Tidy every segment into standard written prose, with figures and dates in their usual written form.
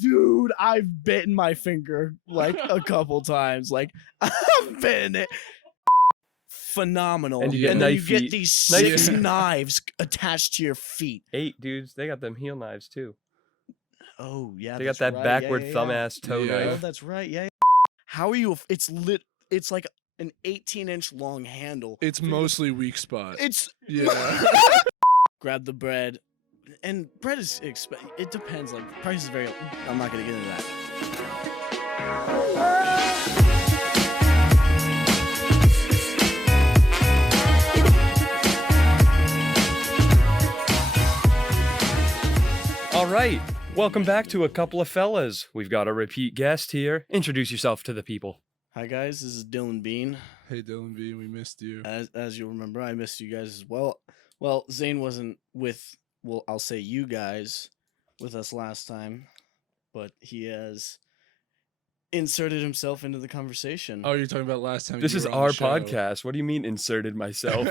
Dude, I've bitten my finger like a couple times. Like I've bitten it. Phenomenal. And you get then you knife get feet. these Knife 6 feet. knives attached to your feet. 8 dudes, they got them heel knives too. Oh yeah, They that's got that right. backward yeah. thumb ass toe Yeah. Oh, knife. that's right. Yeah. How are you? It's like an 18-inch long handle. It's mostly weak spot. It's Yeah. grab the bread, and bread is it depends. Like the price is very. I'm not gonna get into that. All right, welcome back to A Couple of Fellas. We've got a repeat guest here. Introduce yourself to the people. Hi guys, this is Dylan Bean. Hey, Dylan B, we missed you. As you'll remember, I missed you guys as well. Well, Zane wasn't with. Well, I'll say you guys with us last time, but he has inserted himself into the conversation. Oh, you're talking about last time. This you is were on our the show. podcast. What do you mean inserted myself?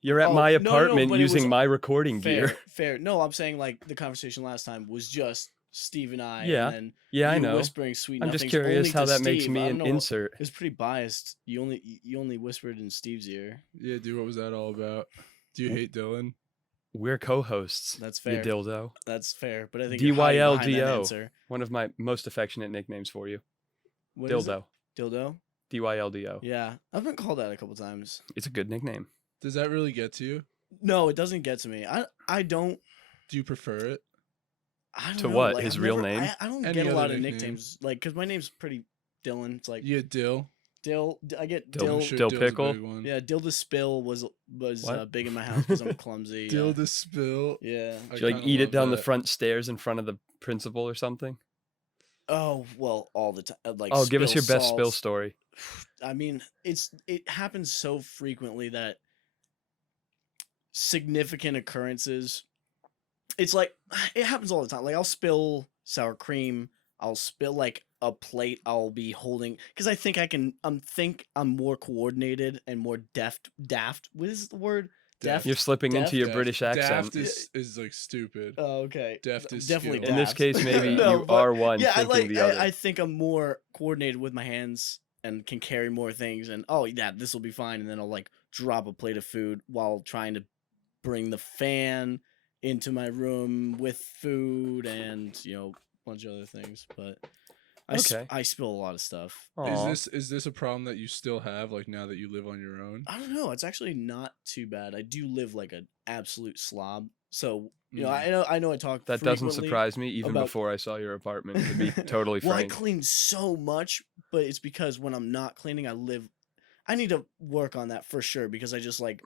You're at Oh, my no, no, apartment but it was using my recording gear. Fair. No, I'm saying like the conversation last time was just Steve and I. Yeah. And then Yeah, I you know. whispering sweet I'm just nothings curious only how to that makes Steve. me I an don't know, insert. It's pretty biased. You only whispered in Steve's ear. Yeah, dude, what was that all about? Do you hate Dylan? We're co-hosts. That's You fair. dildo. That's fair. But I think you're hiding behind that DYLDO. answer. One of my most affectionate nicknames for you. What is it? Dildo. Dildo. DYLDO. Yeah, I've been called that a couple times. It's a good nickname. Does that really get to you? No, it doesn't get to me. I don't. Do you prefer it? I don't To know, what, like, his I've real never- name? I don't Any get a other lot of nickname? nicknames, like, cause my name's pretty Dylan. It's like Yeah, Dill. Dill. I get Dill. I'm Dill. sure Dill Dill's a pickle? big one. Yeah, Dill the Spill was What? big in my house because I'm clumsy. Dill yeah. the spill. Yeah. I Do you like kinda eat it love down the that. front stairs in front of the principal or something? Oh well, all the time. Like. Oh, give us your best spill sauce. story. I mean, it happens so frequently that significant occurrences. It's like it happens all the time. Like I'll spill sour cream. I'll spill like a plate. I'll be holding because I think I can. I'm more coordinated and more daft. What is the word? Daft. You're slipping into your Daft. British accent. Daft is like stupid. Oh, okay. Deft is definitely skill. In this daft. case, maybe No, you but- are one Yeah, thinking the other. I think I'm more coordinated with my hands and can carry more things. And oh yeah, this will be fine. And then I'll like drop a plate of food while trying to bring the fan into my room with food and a bunch of other things. But Okay. I spill a lot of stuff. Aw. Is this a problem that you still have like now that you live on your own? I don't know. It's actually not too bad. I do live like an absolute slob. So Mm. I know I talk. That doesn't frequently surprise me even about- before I saw your apartment, to be totally Well, I frank. clean so much, but it's because when I'm not cleaning, I need to work on that for sure because I just like,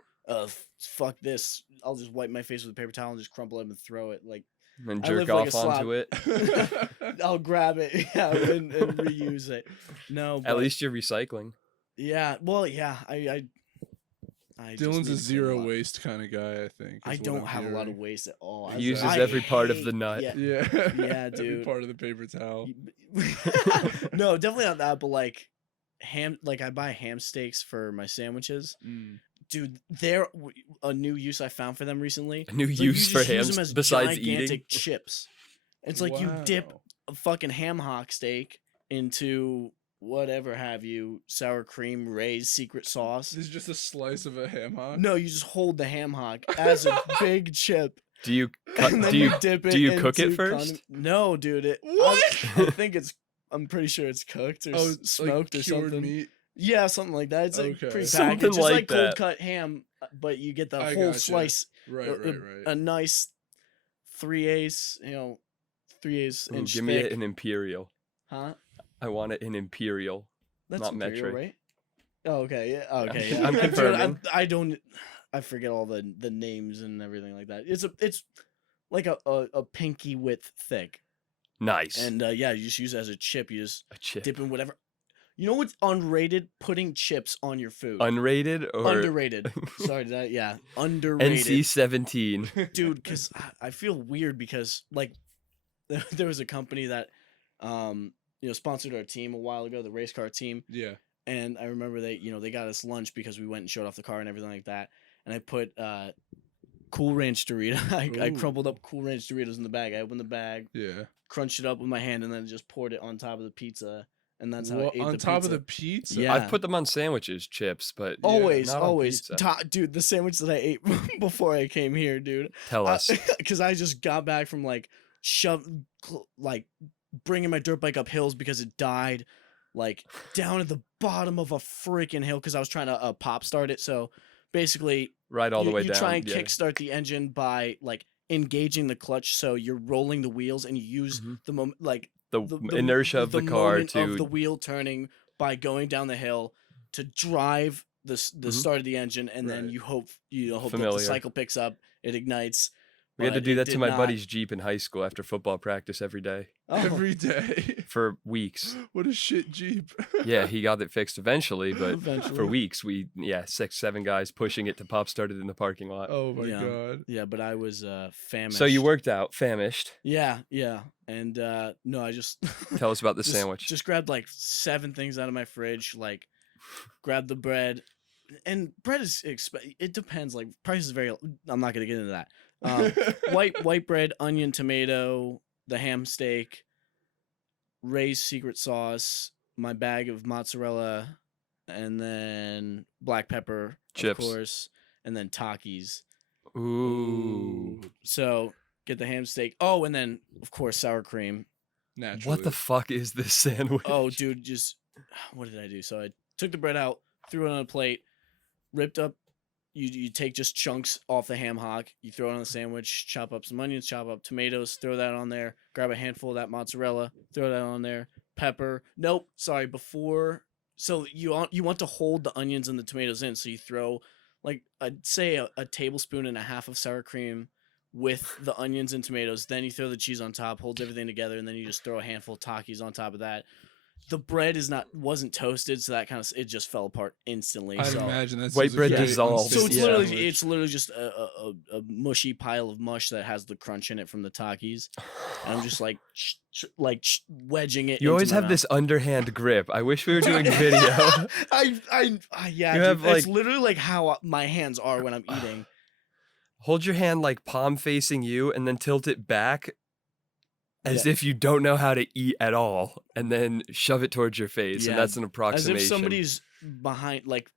fuck this. I'll just wipe my face with a paper towel and just crumple it and throw it. Like, And I jerk live like a off onto slob. it. I'll grab it, and reuse it. No, At but, least you're recycling. yeah. Well, yeah. I just Dylan's need a to clean zero lot. waist kind of guy, I think. I is what don't I'm have a lot of hearing. waste at all. He uses I every part of the hate- nut. Yeah. Yeah. Yeah, Every dude. part of the paper towel. No, definitely not that, but like I buy ham steaks for my sandwiches. Mm. Dude, they're a new use I found for them recently. A new It's like you use for just use hams them as besides gigantic eating. chips. It's like you dip Wow. a fucking ham hock steak into whatever have you, sour cream, Ray's secret sauce. This is just a slice of a ham hock. No, you just hold the ham hock as a big chip. Do you cut, And then do you dip it do you cook it into first? No, dude. What? I think I'm pretty sure it's cooked or Oh, it's smoked like or cured something. meat. Yeah, something like that. It's like Okay. pretty Something packaged. Just like like cold that. cut ham, but you get the I whole gotcha. slice. Right, a, right, a right. nice 3/8, 3/8 Ooh, inch give me thick. it an imperial. Huh? I want it in imperial. That's not imperial, metric. right? Oh, okay. Yeah. Okay. Yeah. I'm Dude, confirming. I don't. I forget all the names and everything like that. It's like a pinky width thick, Nice. and yeah, you just use it as a chip. You just a chip. dip in whatever. You know what's underrated? Putting chips on your food. Unrated or Underrated. Sorry, yeah, underrated. NC-17. Dude, because I feel weird because like there was a company that sponsored our team a while ago, the race car team, Yeah. and I remember they got us lunch because we went and showed off the car and everything like that, and I put Cool Ranch Dorito. I Ooh. crumbled up Cool Ranch Doritos in the bag. I opened the bag, Yeah. crunched it up with my hand, and then just poured it on top of the pizza. And that's how I What, ate on the top pizza. of the pizza? Yeah. I've put them on sandwiches, chips, but Always, not on always. pizza. Dude, the sandwich that I ate before I came here, dude. Tell us. Because I just got back from like bringing my dirt bike up hills because it died like down at the bottom of a freaking hill because I was trying to pop start it. So basically, Right all the way you down. try and yeah. kickstart the engine by like engaging the clutch, so you're rolling the wheels and you use Mhm. the moment like the inertia of the car moment to of the wheel turning by going down the hill to drive the start of the engine, and then Right. you hope that the Familiar. cycle picks up, it ignites. We had to but do it that to did my not. buddy's Jeep in high school after football practice every day Oh, Every day. for weeks. What a shit Jeep. Yeah, he got it fixed eventually, but for Eventually. weeks 6-7 guys pushing it to pop start it in the parking lot. Oh my Yeah. god. yeah, but I was famished. So you worked out, famished. Yeah, and no, I just Tell us about the just, sandwich. Just grabbed like 7 things out of my fridge, like grabbed the bread, and bread is it depends. Like price is very. I'm not gonna get into that. White bread, onion, tomato, the ham steak, Ray's secret sauce, my bag of mozzarella, and then black pepper, Chips. of course, and then Takis. Ooh. So get the ham steak. Oh, and then of course sour cream. Naturally. What the fuck is this sandwich? Oh, dude, just what did I do? So I took the bread out, threw it on a plate, ripped up. You take just chunks off the ham hock, you throw it on the sandwich, chop up some onions, chop up tomatoes, throw that on there, grab a handful of that mozzarella, throw that on there, pepper. Nope, sorry, before. So you want to hold the onions and the tomatoes in, so you throw like I'd say a tablespoon and a half of sour cream with the onions and tomatoes. Then you throw the cheese on top, holds everything together, and then you just throw a handful of Takis on top of that. The bread wasn't toasted, so that it just fell apart instantly. I'd so imagine that's White bread dissolves. so it's Yeah. literally just a mushy pile of mush that has the crunch in it from the Takis, and I'm just like wedging it. You into always my have mouth. this underhand grip. I wish we were doing video. Yeah, You dude, have, it's like- literally like how my hands are when I'm eating. Hold your hand like palm facing you and then tilt it back as if you don't know how to eat at all, and then shove it towards your face, Yeah, and that's an As approximation. if somebody's behind, like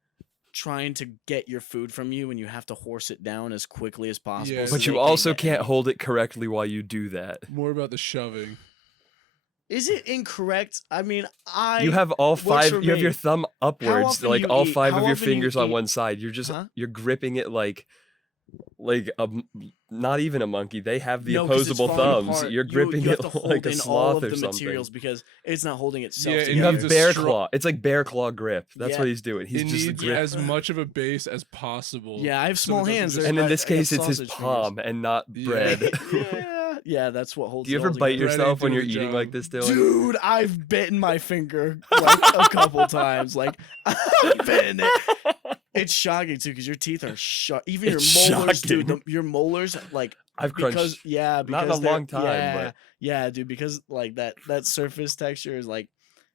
trying to get your food from you, and you have to horse it down as quickly as possible. Yeah, so But they you also get can't any- hold it correctly while you do that. More about the shoving. Is it incorrect? I mean, You have all works five. for You have your me. thumb upwards, often like you all eat- 5 how of your often you fingers on eat- one side. You're just Huh? you're gripping it like not even a monkey. They have the No, 'cause it's opposable falling thumbs. apart. You're gripping you have it to hold like a in all sloth of or the something. materials because it's not holding itself Yeah, it You together. have needs a bear stro- claw. It's like bear claw grip. That's Yeah. what he's doing. He's It just needs grip. as much of a base as possible. Yeah, I have so it small doesn't hands. just- And in I- this I got case, it's his sausage fingers. palm and not Yeah. bread. yeah, that's what holds. Do you it ever all bite together. Bread yourself ain't when doing you're the eating job. like this, Dylan? Dude, I've bitten my finger like a couple times. Like I've bitten it. It's shocking too, because your teeth are sharp. Even your It's molars, dude. shocking. Your molars, like I've crunched. because not in a because they're- long time, Yeah, but- yeah, dude. Because like that surface texture is like,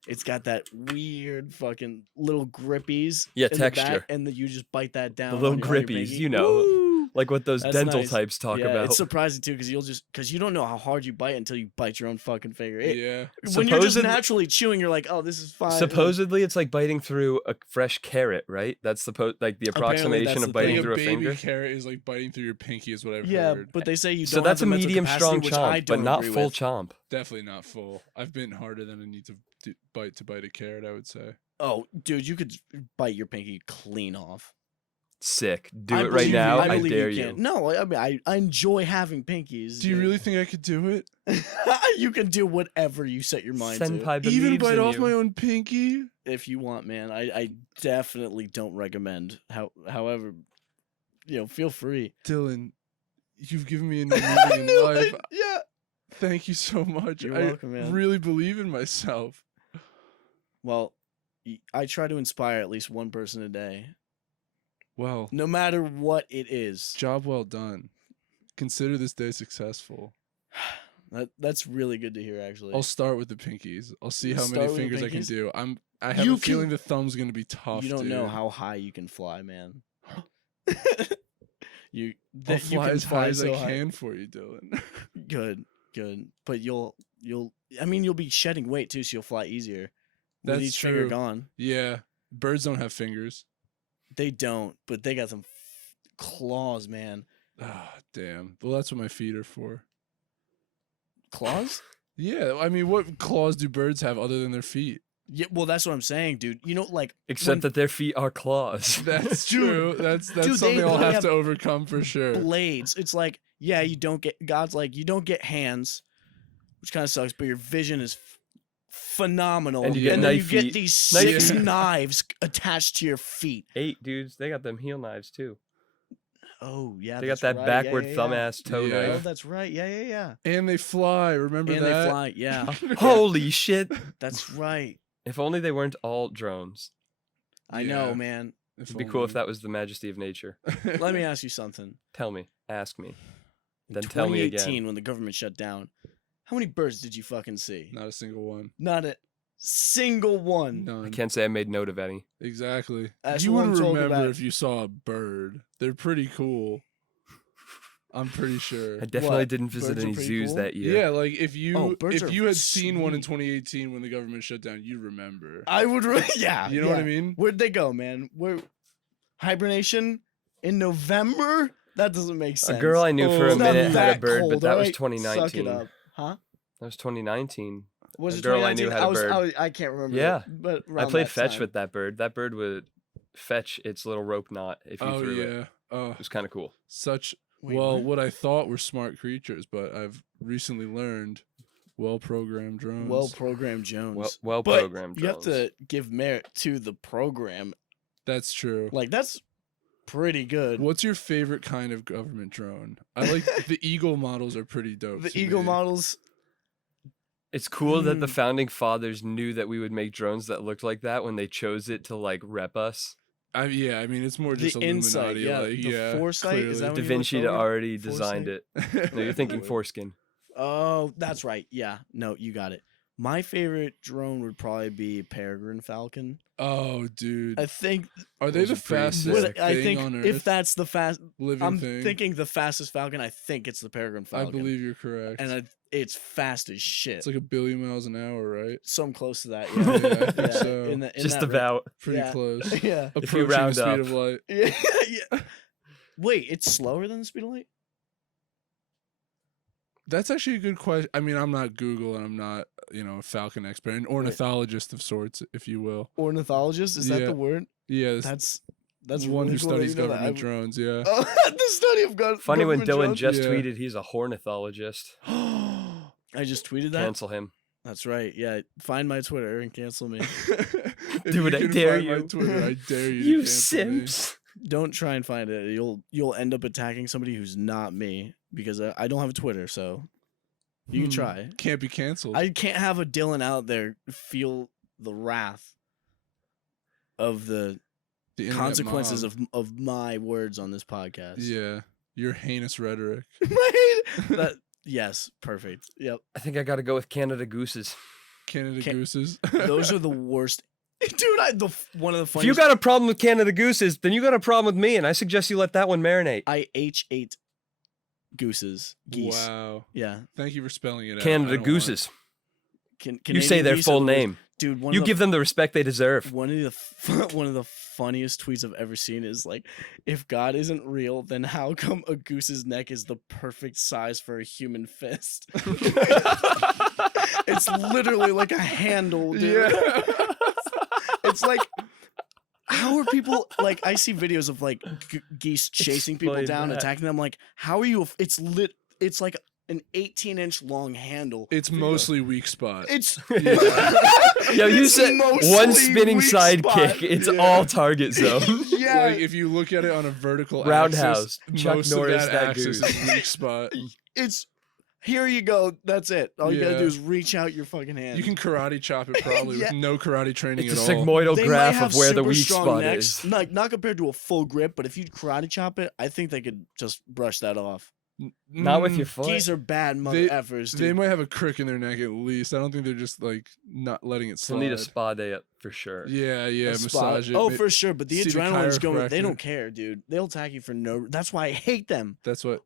it's got that weird fucking little grippies. Yeah, in the back, texture. and then you just bite that down. The little on your grippies, pinky. you know, Woo! like what those That's dental nice. types talk Yeah, about. it's surprising too, because you don't know how hard you bite until you bite your own fucking finger. Yeah. When you're just Supposed- naturally chewing, you're like, oh, this is fine. Supposedly, it's like biting through a fresh carrot, right? That's like the approximation that's of the biting thing. Like through a a baby finger. carrot is like biting through your pinky is what I've Yeah, heard. but they say you So don't. that's a have the mental medium capacity, strong which I chomp, but don't not agree full with. chomp. Definitely not full. I've bitten harder than I need to bite a carrot, I would say. Oh, dude, you could bite your pinky clean off. Sick. Do I it right believe now. I believe dare can. you. No, I mean, I enjoy having pinkies. Do you dude. really think I could do it? You can do whatever you set your mind to. Senpai Even believes bite in off you. my own pinky? If you want, man. I definitely don't recommend. However, feel free. Dylan, you've given me a new I meaning in knew life. it. Yeah. Thank you so much. You're I welcome, man. really believe in myself. Well, I try to inspire at least one person a day, Well, no matter what it is. job well done. Consider this day successful. That's really good to hear, actually. I'll start with the pinkies. I'll see how Start many with the fingers I can pinkies? do. I have You a feeling can- the thumb's gonna be tough. You don't know dude. how high you can fly, man. You I'll that you fly can as high fly as so I high. can for you, Dylan. Good, good. But you'll I mean you'll be shedding weight too, so you'll fly easier. With That's each finger true. gone. Yeah, birds don't have fingers. They don't, but they got some claws, man. Ah, damn. Well, that's what my feet are for. Claws? Yeah, I mean, what claws do birds have other than their feet? Yeah, well that's what I'm saying, dude. You know, like Except that their feet are claws. That's Dude, true. That's dude, they something I'll literally have have to overcome for sure. blades. It's like, yeah, you don't get God's like you don't get hands, which kind of sucks, but your vision is phenomenal. And you get then knife you get feet. these Knife 6 feet. knives attached to your feet. 8 dudes, they got them heel knives too. Oh yeah, They got that's that right. backward yeah, thumb yeah. ass toe Yeah. Oh, knife. that's right. Yeah. And they fly. Remember And that? they fly. Yeah, Holy shit! that's right. If only they weren't all drones. I know, Yeah. man. It'd be cool if that was the majesty of nature. Let me ask you something. Tell me, ask me, In then tell me 2018, again. when the government shut down, how many birds did you fucking see? Not a single one. Not a single one. None. I can't say I made note of any. Exactly. That's You what I'm would talking remember about. if you saw a bird. They're pretty cool. I'm pretty sure. I definitely What? didn't visit Birds are any pretty zoos cool? that year. Yeah, like if you birds are had seen one in sweet. 2018 when the government shut down, you remember. I would. Yeah. You know what I yeah. mean? Where'd they go, man? Where hibernation in November? That doesn't make A sense. girl I knew for Oh, a it's not minute had a that bird, cold, but that was alright? 2019. Suck it up, huh? That was 2019. Was A it girl I knew 2019? had a bird. I can't remember. Yeah. But I around played that fetch time. with that bird. That bird would fetch its little rope knot if you Oh threw it. yeah. Oh, It was kind of cool. such Wait, well, what I thought were smart creatures, but I've recently learned well-programmed drones. Well-programmed Jones. Well But programmed. you have to give merit to the program. That's true. Like that's pretty good. What's your favorite kind of government drone? I like the Eagle models are pretty dope. The to Eagle me. models. It's cool that the Mm. founding fathers knew that we would make drones that looked like that when they chose it to like rep us. Yeah, I mean it's more The just insight, Illuminati. yeah, like, the yeah, foresight, is that clearly. what Da you were Vinci talking about? already designed Foresight? it. No, you're thinking Word. foreskin. Oh, that's right. Yeah. No, you got it. My favorite drone would probably be Peregrine Falcon. Oh, dude, I think. are they Those the are pretty fastest sick. thing I think on Earth? if that's the fast, living I'm thing, thinking the fastest Falcon. I think it's the Peregrine I Falcon. believe you're correct. and it's fast as shit. It's like 1 billion miles an hour, right? Something close to that. Yeah, Yeah. I think Yeah, so. in Just that range. about. Pretty Yeah. close. Yeah. If you Approaching round the speed up. of light. Yeah. Yeah. Wait, it's slower than the speed of light? That's actually a good question. I mean, I'm not Google and I'm not, a falcon expert, an ornithologist of sorts, if you will. Ornithologist? Is that Yeah. the word? Yeah, That's one really who cool that studies you know that. government drones. Yeah. Oh, the study of Funny when government Dylan just Yeah. tweeted he's a ornithologist. drones. I just tweeted that. Cancel him. That's right. Yeah, find my Twitter and cancel me. If Dude, you I can dare find my you. Twitter, I dare you. to You cancel me. simps. Don't try and find it. You'll end up attacking somebody who's not me because I don't have a Twitter, so you can try. Can't be canceled. I can't have a Dylan out there feel the wrath of the The internet consequences mob. of my words on this podcast. Yeah, your heinous rhetoric. Yes, perfect. Yep. I think I got to go with Canada Gooses. Canada Can't- gooses. Those are the worst. Dude, one of the If funniest. you got a problem with Canada Gooses, then you got a problem with me, and I suggest you let that one marinate. I ate geese. Wow. Yeah. Thank you for spelling it out. I Canada don't Gooses. Can, You say their full name. Dude, You give them the respect they deserve. one of the funniest tweets I've ever seen is like, if God isn't real, then how come a goose's neck is the perfect size for a human fist? It's literally like a handle, dude. Yeah. It's like, how are people like? I see videos of like geese chasing people Explain down, that. attacking them. Like, how are you? It's like an 18-inch long handle. It's mostly weak spot. It's Yo, you It's said mostly one spinning weak side spot. kick. It's Yeah. all target zone. yeah. Like if you look at it on a vertical Roundhouse. axis, Chuck most Norris, of that that axis goose. is weak spot. It's here you go. That's it. All you gotta do Yeah. is reach out your fucking hand. You can karate chop it probably Yeah. with no karate training It's at a all. sigmoidal They might graph have of where the super weak strong spot necks, is. not compared to a full grip, but if you karate chop it, I think they could just brush that off. Not with your Mm, foot. Geese are bad mother effers, dude. They might have a crick in their neck at least. I don't think they're just like not letting it slide. They'll need a spa day up for sure. Yeah, A spot. massage it. Oh, for sure. But the see the adrenaline's going. They chiropractor. don't care, dude. They'll attack you for no. That's why I hate them. That's what.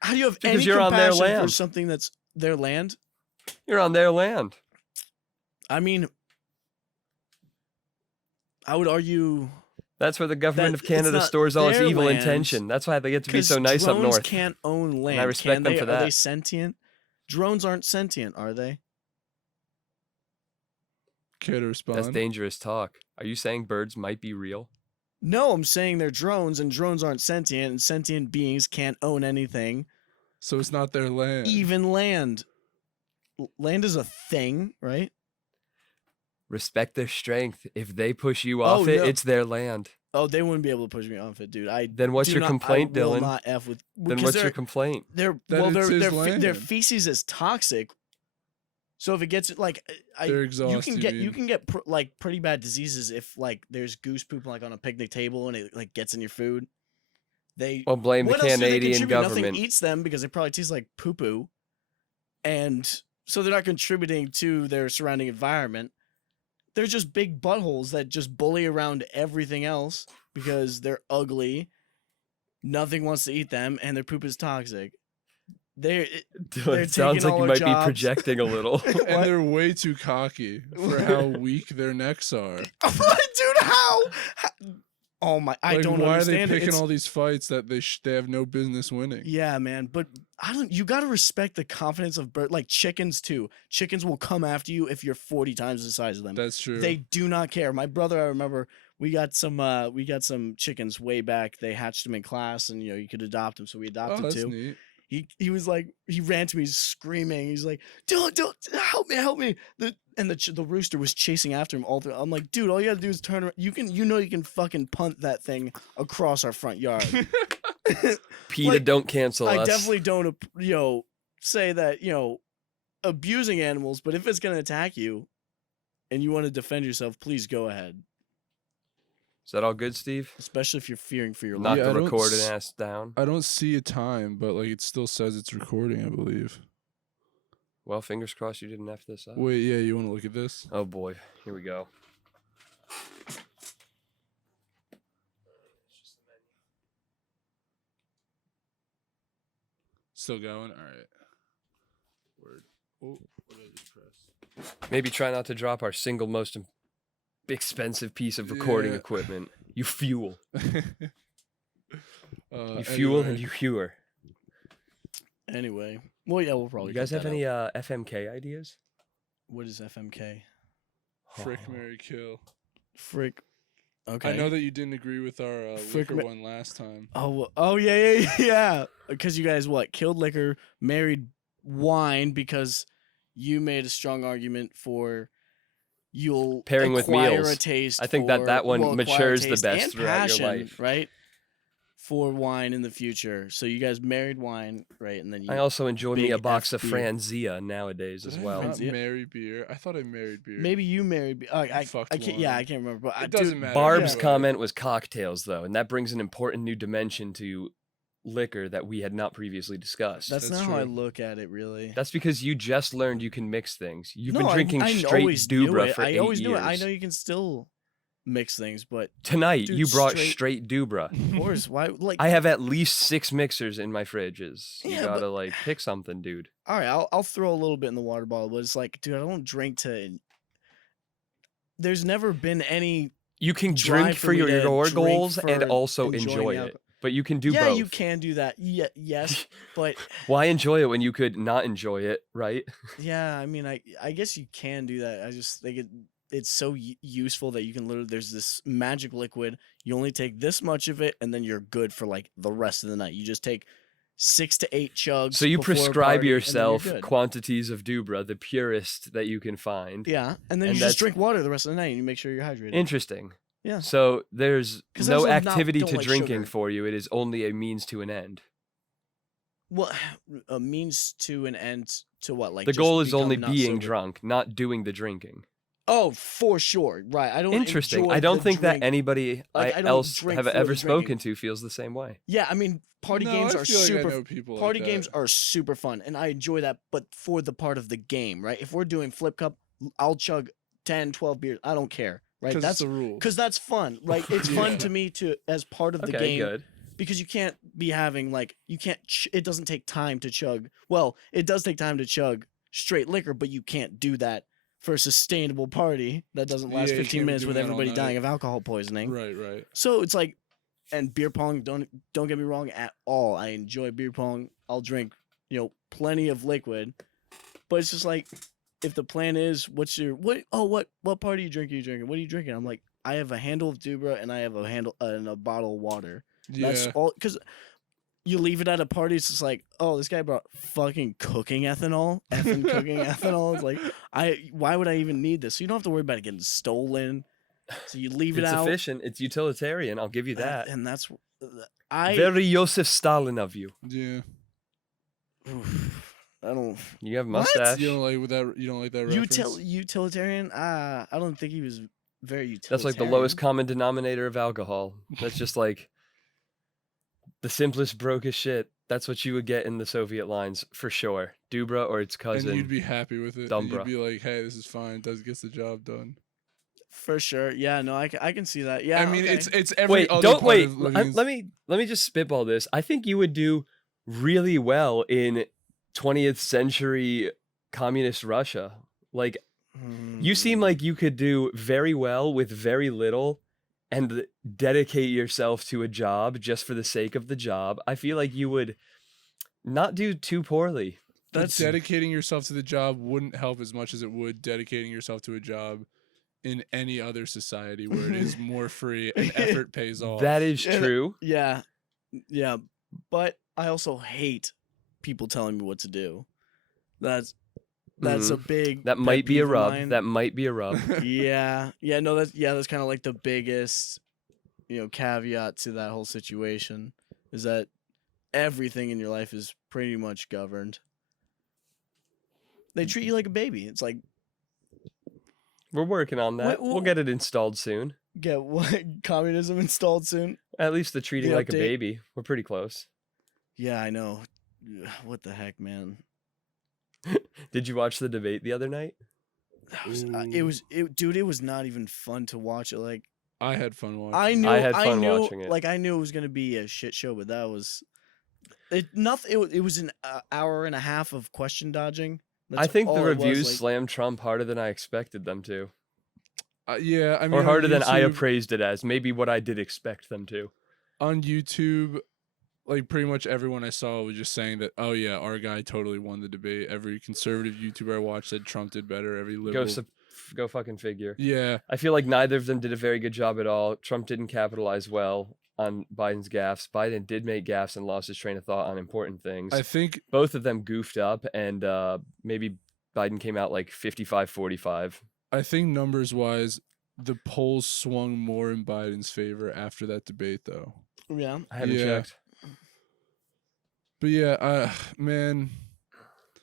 How do you have Because any you're on their compassion for land. something that's their land? You're on their land. I mean, I would argue That's where the government that of Canada it's not stores all its their evil land, intention. That's why they get to be 'cause so nice up drones north. can't own land. I respect can them they? for Are they that. sentient? Drones aren't sentient, are they? Care to respond? That's dangerous talk. Are you saying birds might be real? No, I'm saying they're drones, and drones aren't sentient, and sentient beings can't own anything, So it's not their land. even land. Land is a thing, right? Respect their strength. If they push you off Oh, it, no. it's their land. Oh, they wouldn't be able to push me off it, dude. Then what's your complaint, I will Dylan? not f with. Then because what's your they're- complaint? Their That well, it's his their land. feces is toxic. So if it gets like, Their exhaust, you can you get you mean. can get like pretty bad diseases if like there's goose poop like on a picnic table and it like gets in your food. They Well, blame the what else do they Canadian contribute? government. Nothing eats them because they probably taste like poo poo, and so they're not contributing to their surrounding environment. They're just big buttholes that just bully around everything else because they're ugly. Nothing wants to eat them, and their poop is toxic. They're Dylan, it sounds taking like all you our might jobs. be projecting a little. And they're way too cocky for how weak their necks are. Dude, how? Oh my! I Like, don't why understand. are they picking It's- all these fights that they have no business winning? Yeah, man, but I don't. You gotta respect the confidence of bird. Like chickens too. Chickens will come after you if you're 40 times the size of them. That's true. They do not care. My brother, I remember, we got some chickens way back. They hatched them in class, and you could adopt them, so we oh, adopted that's two. neat. He was like, he ran to me screaming. He's like, don't help me. The rooster was chasing after him all through. I'm like, dude, all you gotta do is turn around. You can fucking punt that thing across our front yard. PETA Like, don't cancel I us. definitely don't say that abusing animals, but if it's gonna attack you and you want to defend yourself, please go ahead. Is that all good, Steve? Especially if you're fearing for your Knock life. Yeah, I the don't recording s- ass down. I don't see a time, but like it still says it's recording, I believe. Well, fingers crossed you didn't F this up. Wait, yeah, you want to look at this? Oh boy, here we go. Still going? All right. Word. Oh, what did I just press? Maybe try not to drop our single most expensive piece of recording Yeah. equipment. You fuel. You You fuel and you hewer. Anyway, well, yeah, we'll probably. You guys cut have that any out. FMK ideas? What is FMK? Frick, Oh. Mary, kill. Frick. Okay. I know that you didn't agree with our Frick, liquor Ma- one last time. Oh yeah. Because you guys killed liquor, married wine because you made a strong argument for you'll Pairing with acquire meals. a taste. I think that one acquire a matures the taste best and throughout your passion, life. right? For wine in the future. So you guys married wine, right? And then you I also enjoy me a big box F of beer. Franzia nowadays as Did I well. not Franzia? marry beer? I thought I married beer. maybe you married. I fucked can't. wine. Yeah, I can't remember. But It doesn't matter. Barb's Yeah. comment was cocktails, though, and that brings an important new dimension to liquor that we had not previously discussed. That's That's not how I true. look at it, really. That's because you just learned you can mix things. You've No, been drinking I straight always knew Dubra it. for I 8 always years. knew it. I know you can still mix things, but Tonight, Dude, you brought straight- straight Dubra. of course, why? Like, I have at least 6 mixers in my fridges. You Yeah, gotta, pick something, dude. all right, I'll throw a little bit in the water bottle, but it's like, dude, I don't drink to. There's never been any. You can Drive drink for for me your to drink goals and for also enjoying enjoy the it. alcohol. But you can do Yeah, both. you can do that. Yeah, yes, but Why enjoy it when you could not enjoy it, right? yeah, I mean, I guess you can do that. I just think it's so useful that you can literally. There's this magic liquid. You only take this much of it, and then you're good for like the rest of the night. You just take 6 to 8 chugs. So you before a prescribe party, and then you're yourself good. quantities of Dubra, the purest that you can find. Yeah, and then And you that's- just drink water the rest of the night, and you make sure you're hydrated. Interesting. Yeah. So there's 'Cause I no also activity don't to like drinking sugar. for you. It is only a means to an end. Well, a means to an end to what? Like The just goal is become only not being sober? drunk, not doing the drinking. Oh, for sure. Right. I don't. Interesting. enjoy I don't the think that drink. anybody Like, I don't else drink have for the ever drinking. spoken to feels the same way. Yeah, I mean, party No, games I are feel like I super know people party like games that. are super fun, and I enjoy that. But for the part of the game, right? If we're doing flip cup, I'll chug 10, 12 beers. I don't care, right? Because it's That's the rules. because that's fun, right? It's fun Yeah. to me to as part of the Okay, game good. because you can't be having like you can't. It doesn't take time to chug. Well, it does take time to chug straight liquor, but you can't do that for a sustainable party that doesn't last Yeah, you 15 can't be minutes with doing that all everybody dying night. of alcohol poisoning. Right. So it's like, and beer pong. Don't get me wrong at all. I enjoy beer pong. I'll drink, plenty of liquid, but it's just like, if the plan is, what's your what? Oh, what party you drinking? What are you drinking? I'm like, I have a handle of Dubra and I have a handle and a bottle of water. That's Yeah. all. Because you leave it at a party, it's just like, oh, this guy brought fucking cooking ethanol. Effing cooking ethanol. It's like, why would I even need this? So you don't have to worry about it getting stolen. So you leave it It's out. efficient. It's utilitarian. I'll give you that. And that's Very Joseph Stalin of you. Yeah. I don't. You have a What? mustache. You don't like that. You don't like that reference. Utilitarian. I don't think he was very utilitarian. That's like the lowest common denominator of alcohol. That's just like the simplest, brokest shit. That's what you would get in the Soviet lines for sure. Dubra or its cousin. And you'd be happy with it. And Dumbra. you'd be like, "Hey, this is fine. Gets the job done." For sure. Yeah. No, I can see that. Yeah. I mean, okay. it's every Wait, other don't part wait. of living Let me just spitball this. I think you would do really well in 20th century communist Russia. Like, you seem like you could do very well with very little and dedicate yourself to a job just for the sake of the job. I feel like you would not do too poorly. That's dedicating yourself to the job wouldn't help as much as it would dedicating yourself to a job in any other society where it is more free and effort pays off. That is true. Yeah. Yeah. But I also hate people telling me what to do. That's a big. That pet might be peeve a of rub. mine. That might be a rub. Yeah. Yeah. No. That's kind of like the biggest, caveat to that whole situation is that everything in your life is pretty much governed. They treat you like a baby. It's like, We're working on that. We'll get it installed soon. get what communism installed soon. At least the treating The like a update. baby. We're pretty close. Yeah, I know. What the heck, man? Did you watch the debate the other night? That was, dude. It was not even fun to watch it. Like, I had fun watching. I knew, I had fun knew, watching it. Like, I knew it was gonna be a shit show, but that was it. Nothing. It was an hour and a half of question dodging. I think the all it was, reviews like- slammed Trump harder than I expected them to. Yeah, I mean, Or harder on than I YouTube- appraised it as. Maybe what I did expect them to. on YouTube. Like pretty much everyone I saw was just saying that, oh yeah, our guy totally won the debate. Every conservative YouTuber I watched said Trump did better. Every liberal, Go fucking figure. yeah, I feel like neither of them did a very good job at all. Trump didn't capitalize well on Biden's gaffes. Biden did make gaffes and lost his train of thought on important things. I think Both of them goofed up, and maybe Biden came out like 55-45. I think numbers wise, the polls swung more in Biden's favor after that debate, though. Yeah. I haven't Yeah. checked. But yeah, man,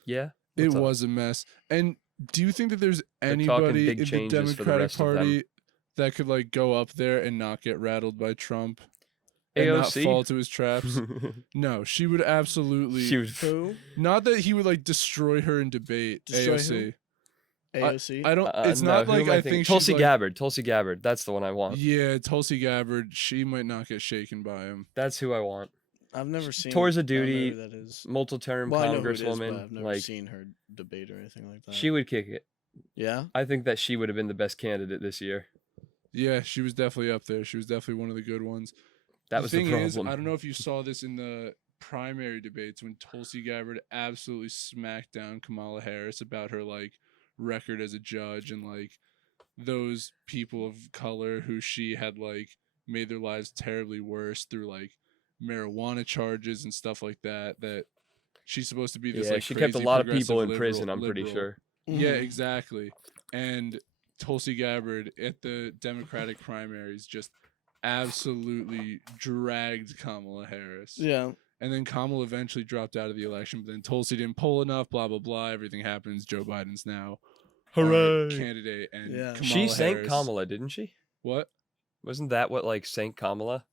Yeah? it What's up? was a mess. And do you think that there's They're talking anybody big in the changes for the Democratic rest of them. Party that could like go up there and not get rattled by Trump and not AOC? fall to his traps? No, she would absolutely. She was Who? Not that he would like destroy her in debate. Destroy AOC. who? AOC. I don't. It's no, not who like am I thinking? think Tulsi she's like, Gabbard. Tulsi Gabbard. That's the one I want. Yeah, Tulsi Gabbard. She might not get shaken by him. That's who I want. I've never seen. Towards a I don't know duty, who that is. Multiple-term Well, I know who it is, but congresswoman. I've never Like, seen her debate or anything like that. she would kick it. Yeah. I think that she would have been the best candidate this year. Yeah, she was definitely up there. She was definitely one of the good ones. That was the thing problem. is, I don't know if you saw this in the primary debates when Tulsi Gabbard absolutely smacked down Kamala Harris about her like record as a judge and like those people of color who she had like made their lives terribly worse through like marijuana charges and stuff like that. That she's supposed to be this Yeah, like she kept a crazy lot of people in progressive prison, I'm pretty liberal. sure. Yeah, Mhm. exactly. And Tulsi Gabbard at the Democratic primaries just absolutely dragged Kamala Harris. Yeah. And then Kamala eventually dropped out of the election, but then Tulsi didn't poll enough, blah, blah, blah. Everything happens. Joe Biden's now our Hooray. candidate. And Yeah. Kamala She sank Harris- Kamala, didn't she? What? Wasn't that what like sank Kamala?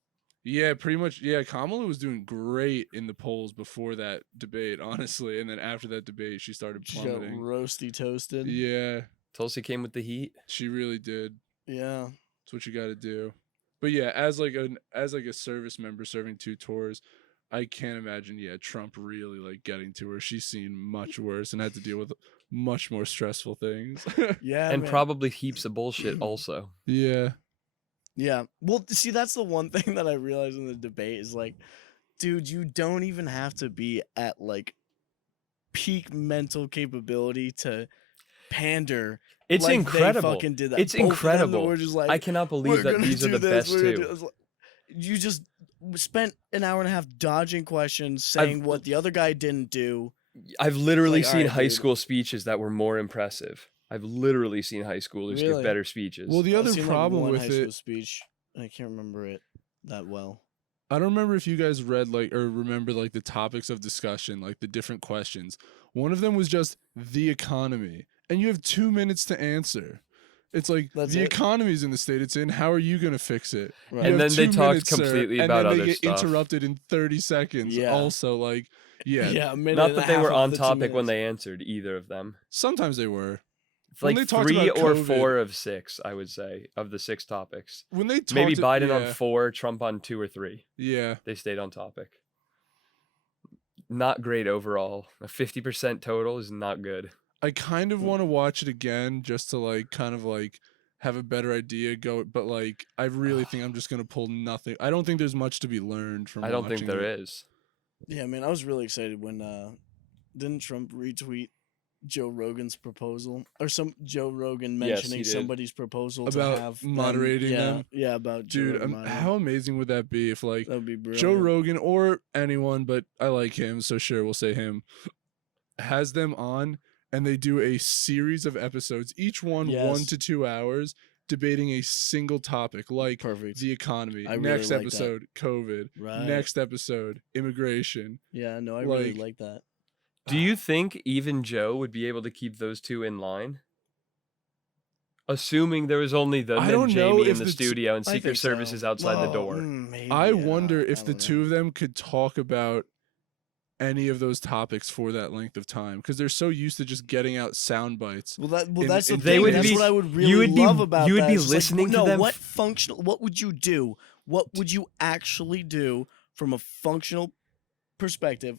Yeah, pretty much. Yeah, Kamala was doing great in the polls before that debate, honestly, and then after that debate, she started She got plummeting. roasty toasted. Yeah, Tulsi came with the heat. she really did. Yeah. That's what you got to do. But yeah, as a service member serving 2 tours, I can't imagine. Yeah, Trump really like getting to her. She's seen much worse and had to deal with much more stressful things. Yeah. And man. probably heaps of bullshit also. Yeah. Yeah. Well, see, that's the one thing that I realized in the debate is like, dude, you don't even have to be at like peak mental capability to pander. It's like incredible. They fucking did that. It's Both of them incredible. were just like, I cannot "We're believe that gonna these are do the this, best we're gonna do two. this." You just spent an hour and a half dodging questions, saying what the other guy didn't do. I've literally like, seen alright, high dude. school speeches that were more impressive. I've literally seen high schoolers give Really? better speeches. Well, the I've other seen, problem like, one with high it, school speech, and I can't remember it that well. I don't remember if you guys read like or remember like the topics of discussion, like the different questions. One of them was just the economy, and you have 2 minutes to answer. It's like That's the it? economy's in the state it's in. How are you going to fix it? Right. You And have then they 2 talked minutes, sir, completely and about then other they get stuff. interrupted in 30 seconds. Yeah. Also, like, yeah, Yeah, a minute Not and that a they half were of on the 2 topic when minutes. they answered either of them. sometimes they were. It's When like they talked 3 about or COVID- 4 of 6, I would say, of the 6 topics. When they talked Maybe Biden yeah, on 4, Trump on 2 or 3. Yeah. They stayed on topic. Not great overall. A 50% total is not good. I kind of want to watch it again just to like kind of like have a better idea but like I really think I'm just going to pull nothing. I don't think there's much to be learned from I don't think watching there it. is. Yeah, man, I was really excited when didn't Trump retweet Joe Rogan's proposal or some Joe Rogan Yes, he mentioning did. somebody's proposal About to have moderating them? Yeah, about Joe Dude, Rogan moderating. how amazing would that be if like That would be brilliant. Joe Rogan or anyone, but I like him, so sure, we'll say him, has them on and they do a series of episodes, each one 1 Yes. to 2 hours, debating a single topic like Perfect. the economy. I really Next like that. episode, COVID. Right. Next episode, immigration. Yeah, no, I really like- like that. Do you think even Joe would be able to keep those two in line? Assuming there was only them I and don't know Jamie in if the the studio and I Secret think so. Services outside the Well, door. maybe, I yeah, wonder I if the don't two know. of them could talk about any of those topics for that length of time because they're so used to just getting out sound bites. Well, in- that's the in thing. would That's be- what I would you really would be- love about you would that. be It's just like, listening to no, them what functional? What would you do? What would you actually do from a functional perspective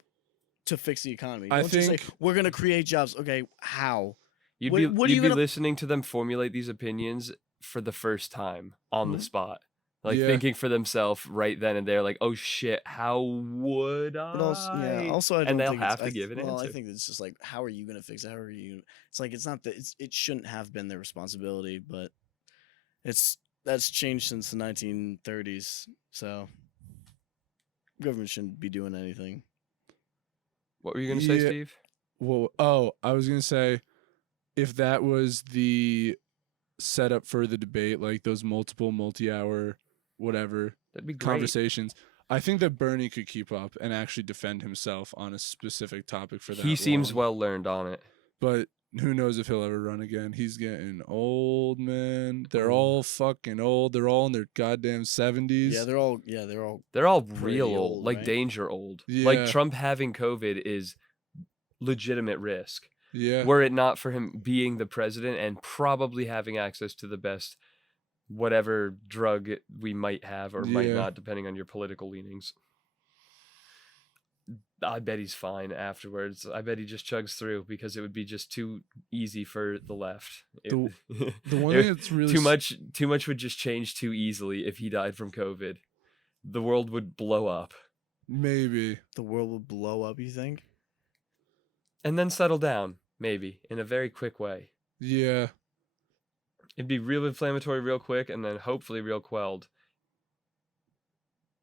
to fix the economy? I Don't just say, think- we're gonna create jobs. Okay, how? You'd What- be what are you you'd be gonna- listening to them formulate these opinions for the first time on the Mhm. spot. Like Yeah. thinking for themselves right then and there, like, oh shit, how would I? But also, yeah. Also, I don't and they'll think it's- have to give an well, answer. I think it's just like, how are you gonna fix it? How are you? It's like it's not that it shouldn't have been their responsibility, but that's changed since the 1930s. So government shouldn't be doing anything. What were you gonna say, Yeah. Steve? Well, I was gonna say, if that was the setup for the debate, like those multiple multi-hour, whatever That'd be great. conversations, I think that Bernie could keep up and actually defend himself on a specific topic for that. He seems long. well learned on it. But who knows if he'll ever run again? He's getting old, man. They're all fucking old. They're all in their goddamn 70s. Yeah, they're all. They're all Pretty real old, old, like right? danger old. Yeah. Like Trump having COVID is legitimate risk. Yeah. Were it not for him being the president and probably having access to the best whatever drug we might have or might Yeah. not, depending on your political leanings. I bet he's fine afterwards. I bet he just chugs through because it would be just too easy for the left. The one it- thing that's really too much would just change too easily if he died from COVID. The world would blow up maybe. The world will blow up. You think? and then settle down, maybe, in a very quick way. Yeah. It'd be real inflammatory real quick and then hopefully real quelled.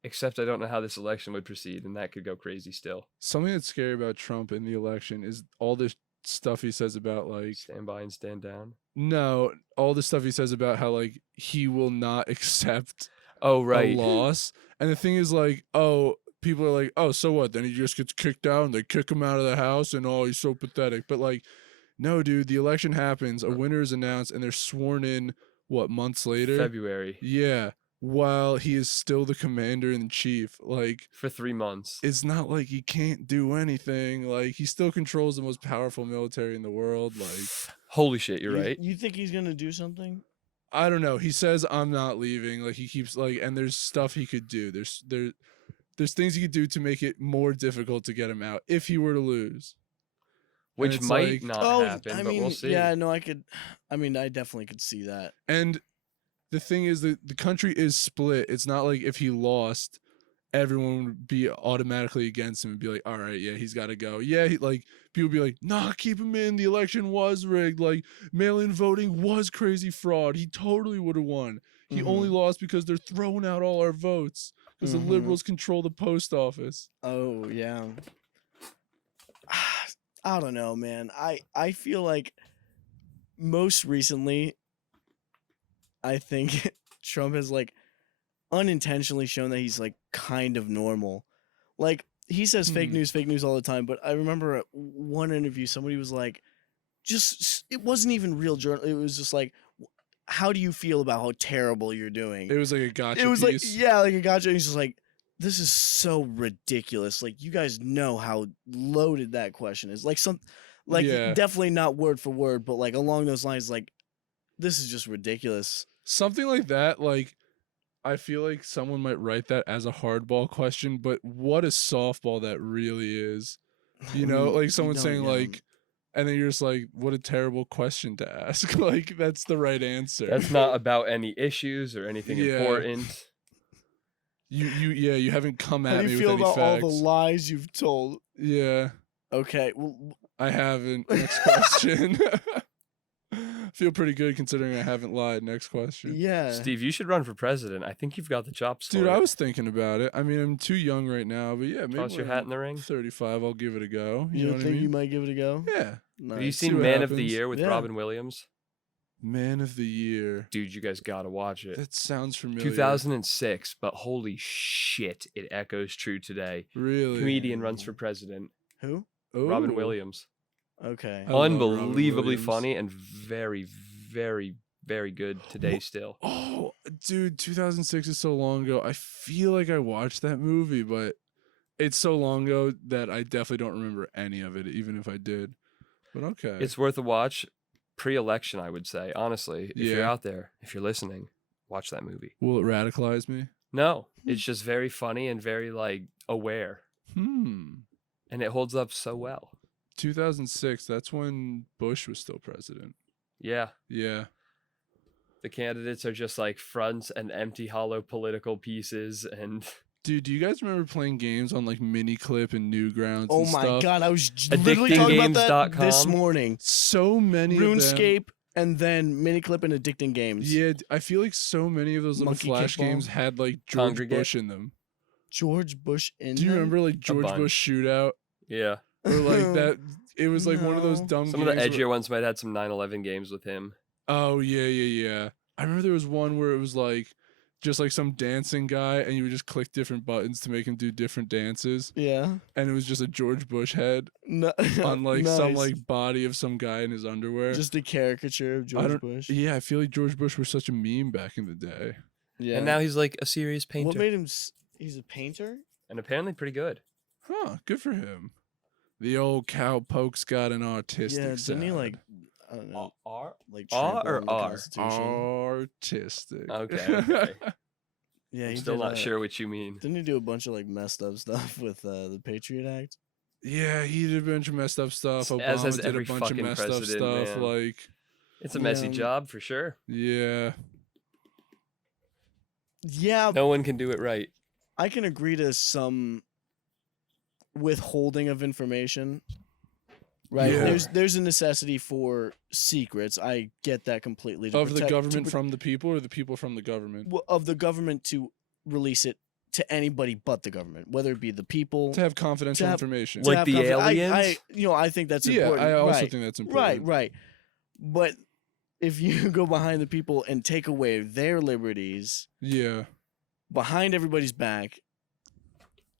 Except I don't know how this election would proceed, and that could go crazy still. Something that's scary about Trump in the election is all this stuff he says about like Stand by and stand down. no, all the stuff he says about how like he will not accept Oh, a right. loss. And the thing is like, oh, people are like, oh, so what? Then he just gets kicked out and they kick him out of the house and oh, he's so pathetic. But like, no, dude, the election happens, a winner is announced, and they're sworn in what, months later? February. Yeah. while he is still the commander in chief. Like, For 3 months. it's not like he can't do anything. Like, he still controls the most powerful military in the world. Like, Holy shit, you're right. You think he's gonna do something? I don't know. He says I'm not leaving. Like, he keeps like, and there's stuff he could do. There's things he could do to make it more difficult to get him out if he were to lose. Which it's might like- not happen, but we'll see. Yeah, no, I definitely could see that. And the thing is that the country is split. It's not like if he lost, everyone would be automatically against him and be like, all right, yeah, he's got to go. Yeah, like people would be like, nah, keep him in. The election was rigged. Like mail-in voting was crazy fraud. He totally would have won. He only lost because they're throwing out all our votes because the liberals control the post office. Oh yeah. I don't know, man. I feel like most recently, I think Trump has like unintentionally shown that he's like kind of normal. Like he says fake news all the time, but I remember at one interview somebody was like, just it wasn't even real journal. It was just like, how do you feel about how terrible you're doing? It was like a gotcha It was piece. like, yeah, like a gotcha. He's just like, this is so ridiculous. Like, you guys know how loaded that question is. Like, Yeah. definitely not word for word, but like along those lines, like, this is just ridiculous. Something like that, like, I feel like someone might write that as a hardball question, but what a softball that really is. You know, like someone saying, like, and then you're just like, what a terrible question to ask. Like, that's the right answer. That's not about any issues or anything Yeah. important. You haven't come How at do me you with feel any about facts. all the lies you've told? Yeah, Okay, well, I haven't. Next question. Feel pretty good considering I haven't lied. Next question. yeah. Steve, you should run for president. I think you've got the chops for Dude, it. I was thinking about it. I mean, I'm too young right now, but yeah, maybe Toss your when hat I'm in the ring. 35, I'll give it a go. You know don't what think I mean? you might give it a go? Yeah. Nice. Have you See seen what Man of the happens. Year with Yeah. Robin Williams? Man of the Year. Dude, you guys gotta watch it. That sounds familiar. 2006, but holy shit, it echoes true today. Really? Comedian runs for president. Who? Robin Ooh. Williams. Okay. I love Robin Unbelievably Williams. funny and very, very, very good today still. Oh, dude, 2006 is so long ago. I feel like I watched that movie, but it's so long ago that I definitely don't remember any of it, even if I did. But okay. It's worth a watch. Pre-election, I would say. Honestly, if you're Yeah. out there, if you're listening, watch that movie. Will it radicalize me? No, it's just very funny and very like aware, and it holds up so well. 2006, that's when Bush was still president. Yeah, Yeah. the candidates are just like fronts and empty, hollow political pieces, and Dude, do you guys remember playing games on like Miniclip and Newgrounds Oh and my stuff? god, I was literally talking about that this Addictinggames.com. morning. So many of them. RuneScape and then Miniclip and Addicting Games. Yeah, I feel like so many of those little Monkey flash Kickball. games had like George Congregate. Bush in them. George Bush in Do you them? remember like George bunch. Bush shootout? yeah, Or like that? It was like one of those No. dumb some of the games where- edgier ones might have had some 9/11 games with him. Oh yeah. I remember there was one where it was like just like some dancing guy, and you would just click different buttons to make him do different dances, Yeah. and it was just a George Bush head No, on like some nice. like body of some guy in his underwear. Just a caricature of I George don't- Bush. Yeah, I feel like George Bush was such a meme back in the day. Yeah. And now he's like a serious painter, what made him? He's a painter. and apparently pretty good. Huh? Good for him. The old cowpoke's got an artistic Yeah. side. Didn't he like? I don't know. R? Like R trample or on the R? Constitution. Artistic. Okay. Yeah. I'm he still did, not sure what you mean. Didn't he do a bunch of like messed up stuff with the Patriot Act? Yeah, he did a bunch of messed up stuff. As has Obama did every a bunch of fucking messed up president, stuff. man. Like, It's a messy Yeah. job for sure. yeah. Yeah, No one can do it right. I can agree to some withholding of information. Right. Yeah. There's a necessity for secrets. I get that completely. to Of the protect- to government pro- from the people, or the people from the government? of the government to release it to anybody but the government, whether it be the people. To have confidential have- information. to Like have the confidence. I, aliens? I think that's Yeah, important. I also right. think that's Right, important. right. But if you go behind the people and take away their liberties Yeah. behind everybody's back,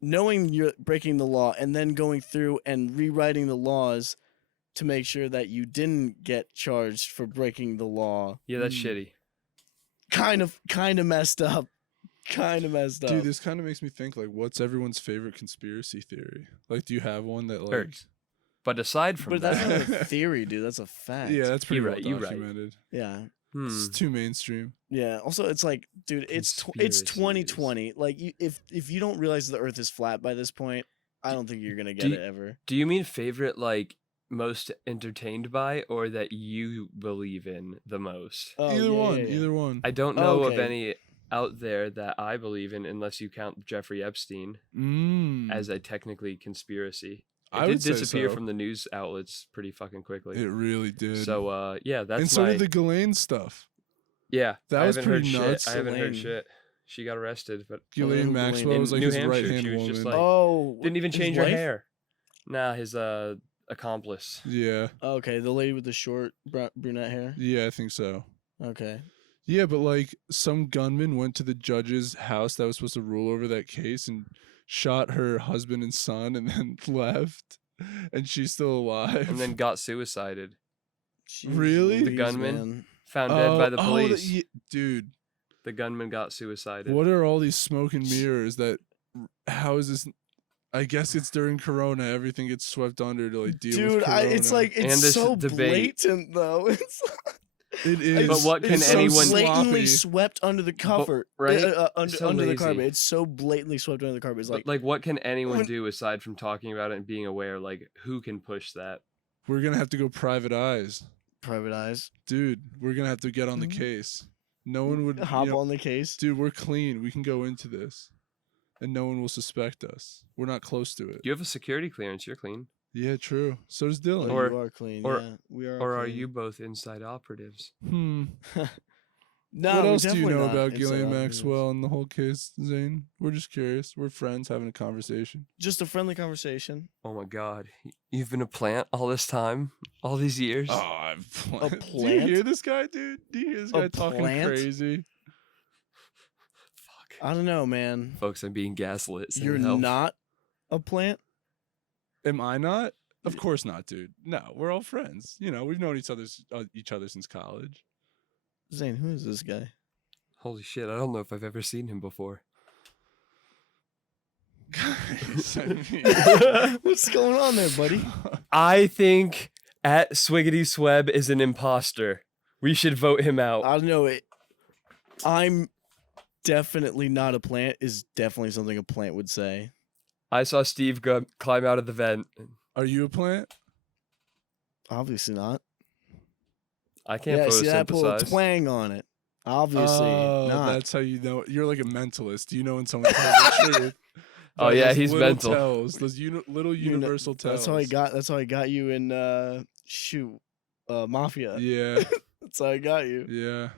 knowing you're breaking the law and then going through and rewriting the laws to make sure that you didn't get charged for breaking the law, Yeah, that's shitty. kind of messed up. kind of messed up. Dude, this kind of makes me think, like, what's everyone's favorite conspiracy theory? Like, do you have one that, like... Ergs. But aside from But that's that, not a theory, dude. That's a fact. Yeah, that's pretty You're well right, you're right. documented. Yeah. It's too mainstream. Yeah. Also, it's like, dude, it's Conspiracies. 2020. Like, if you don't realize the Earth is flat by this point, I don't think you're gonna get it ever. Do you mean favorite, like most entertained by, or that you believe in the most? Oh, Either yeah, one. yeah, yeah. Either one. I don't know of Okay. any out there that I believe in, unless you count Jeffrey Epstein as a technically conspiracy. It I did would say disappear so. from the news outlets pretty fucking quickly. It really did. So yeah, that's and so my did the Ghislaine stuff. yeah. That I was haven't heard pretty shit. nuts. I haven't heard Ghislaine. shit. She got arrested, but Ghislaine Ghislaine Maxwell in was like New his Hampshire, right she hand was woman. just like- Oh, didn't even his change her wife? hair. Nah, his accomplice. Yeah, Okay, the lady with the short brunette hair. yeah, I think so. Okay. Yeah, but like some gunman went to the judge's house that was supposed to rule over that case and shot her husband and son and then left, and she's still alive. And then got suicided. Jeez Really? The Louise, gunman? man. Found dead by the police. Dude, The gunman got suicided. what are all these smoke and mirrors that? How is this? I guess it's during Corona. Everything gets swept under to like deal with Dude, Corona. it's like And it's this so debate. blatant though. It's it is. But what can it's so anyone- blatantly sloppy. swept under the cover, right? Under, So under the lazy. carpet. It's so blatantly swept under the carpet. It's But like, like, what can anyone when- do aside from talking about it and being aware? Like, who can push that? We're gonna have to go private eyes, private eyes. dude. We're gonna have to get on the case. No one would Hop you know- on the case. Dude, we're clean. We can go into this, and no one will suspect us. We're not close to it. You have a security clearance. You're clean. Yeah, true. So does Oh, Dylan. Or- you are clean. or- Yeah, we are. Or are clean. you both inside operatives? No, what we're else do you definitely know not about inside Ghislaine operatives. Maxwell and the whole case, Zane? We're just curious. We're friends having a conversation. Just a friendly conversation. Oh my God, you've been a plant all this time, all these years. Oh, I'm A Do you plant? hear this guy, dude? Do you hear this A guy talking plant? crazy? Fuck, I don't know, man. folks, I'm being gaslit. Send You're help. not a plant. Am I not? Of course not, dude. No, we're all friends. You know, we've known each other since college. Zane, who is this guy? Holy shit! I don't know if I've ever seen him before. Guys, I mean, What's going on there, buddy? I think at Swiggity Sweb is an imposter. We should vote him out. I don't know. I'm definitely not a plant. Is definitely something a plant would say. I saw Steve climb out of the vent. Are you a plant? Obviously not. I can't Yeah, see that pull a photosynthesize. twang on it. Obviously Oh, not. that's how you know. You're like a mentalist. You know when someone's telling the truth. Oh, By yeah, those he's little mental. Tells, those little You know, universal tells. That's how I got. That's how I got you in. Mafia. Yeah, That's how I got you. yeah.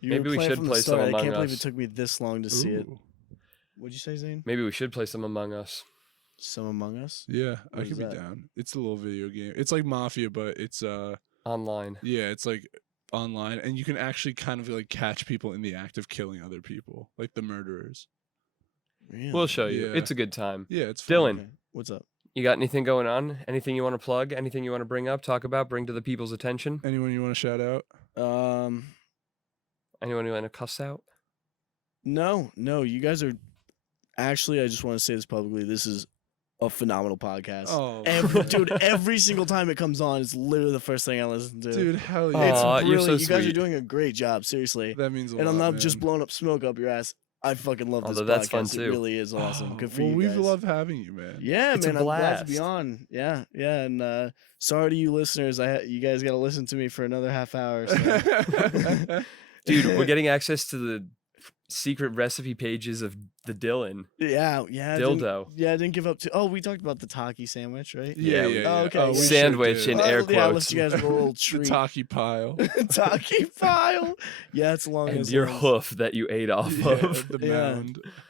You Maybe were we playing should from the play some start. I Among can't believe Us. it took me this long to see it. Ooh. What'd you say, Zane? Maybe we should play some Among Us. Some Among Us. Yeah, I What could is be that? down. It's a little video game. It's like Mafia, but it's Online. yeah, it's like online, and you can actually kind of like catch people in the act of killing other people, like the murderers. Really? We'll show you. Yeah. It's a good time. Yeah, it's fun. Dylan, Okay. What's up? you got anything going on? Anything you want to plug? Anything you want to bring up, talk about, bring to the people's attention? Anyone you want to shout out? Anyone you want to cuss out? No. You guys are. Actually, I just want to say this publicly. This is a phenomenal podcast. Oh, Dude, every single time it comes on, it's literally the first thing I listen to. dude, hell it's yeah! Aw, you're brilliant. so You guys are sweet. doing a great job, seriously. That means a And lot. I'm not man. just blowing up smoke up your ass. I fucking love this Although that's podcast. fun, It too. really is awesome. Oh, Good for well, you we've guys. loved having you, man. Yeah, It's a man, I'm glad to be blast. on. Yeah, and sorry to you listeners. You guys got to listen to me for another half hour. So. Dude, we're getting access to the secret recipe pages of the Dylan. yeah. I didn't- Dildo. Yeah, I didn't give up to. Oh, we talked about the Taki sandwich, right? Yeah, Yeah, yeah, yeah. Oh, okay, we yeah. Sandwich sure in did. air Yeah, I quotes. left you guys with a little the treat. Taki pile. Taki file. Yeah, it's long And as your long as- hoof that you ate off Yeah, of. the Yeah.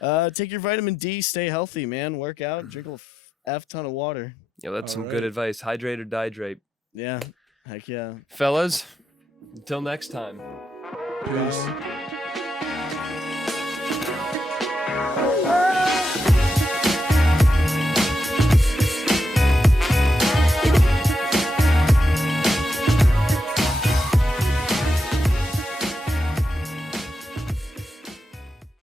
mound. Take your vitamin D. Stay healthy, man. Work out. Drink a F ton of water. Yeah, that's some good Alright. advice. Hydrate or dihydrate. Yeah. Heck yeah. Fellas, until next time. Peace.